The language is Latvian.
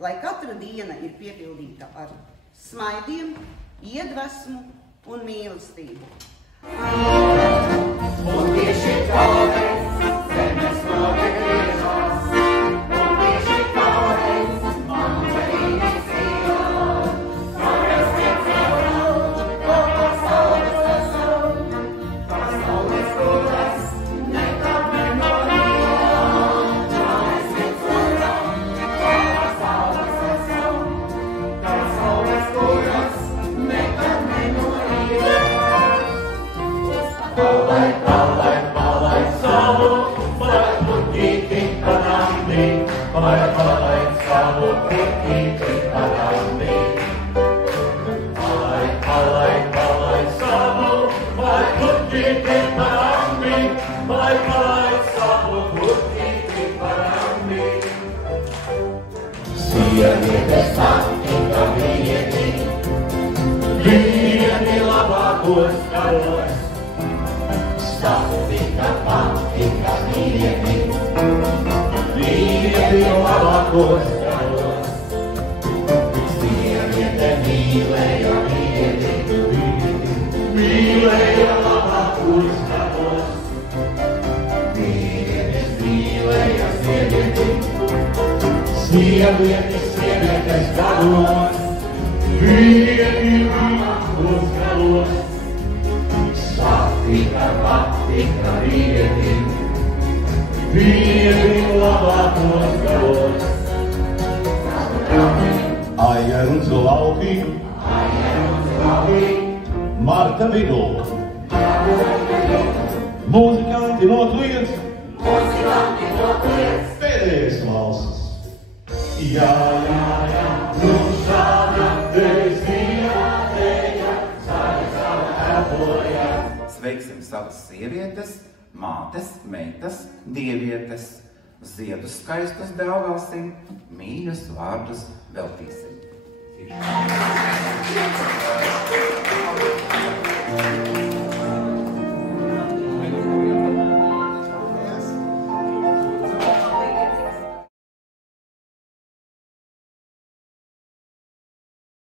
lai katra diena ir piepildīta ar smaidiem, iedvesmu un mīlestību. Un tieši tāpēc zemes logi griežas, un tieši tāpēc man cerības ielā, kāpēc tiek caurā, kā pasaules esam, pasaules kuras nekad nenorījā, kāpēc tiek caurā, kā pasaules esam, pasaules kuras nekad nenorījā. Palaid, palaid, palaid savu, palaid puķīti parāmī, palaid, palaid savu puķīti parāmī. Palaid, palaid, palaid savu, palaid puķīti parāmī, palaid, palaid savu puķīti parāmī. Sievietes patika vieni, vieni labākos garos. Patika, patika, vieni, vieni labākos garos. Sieviete mīlēja vieni, mīlēja labākos garos. Vīrietis mīlēja sievieti, sievietes garos. Vieni labākos garos. Patika, patika, vieni, vieni labākos galos. Aier un zulauki, Marta vidū. Mūzikanti nokliedz, pēdējais valsts. Jā, jā, jā, nu šāda dēļ elpoja. Sveiksim savas sievietes, mātes, meitas, dievietes. Ziedus skaistus dāvāsim, mīļus vārdus veltīsim.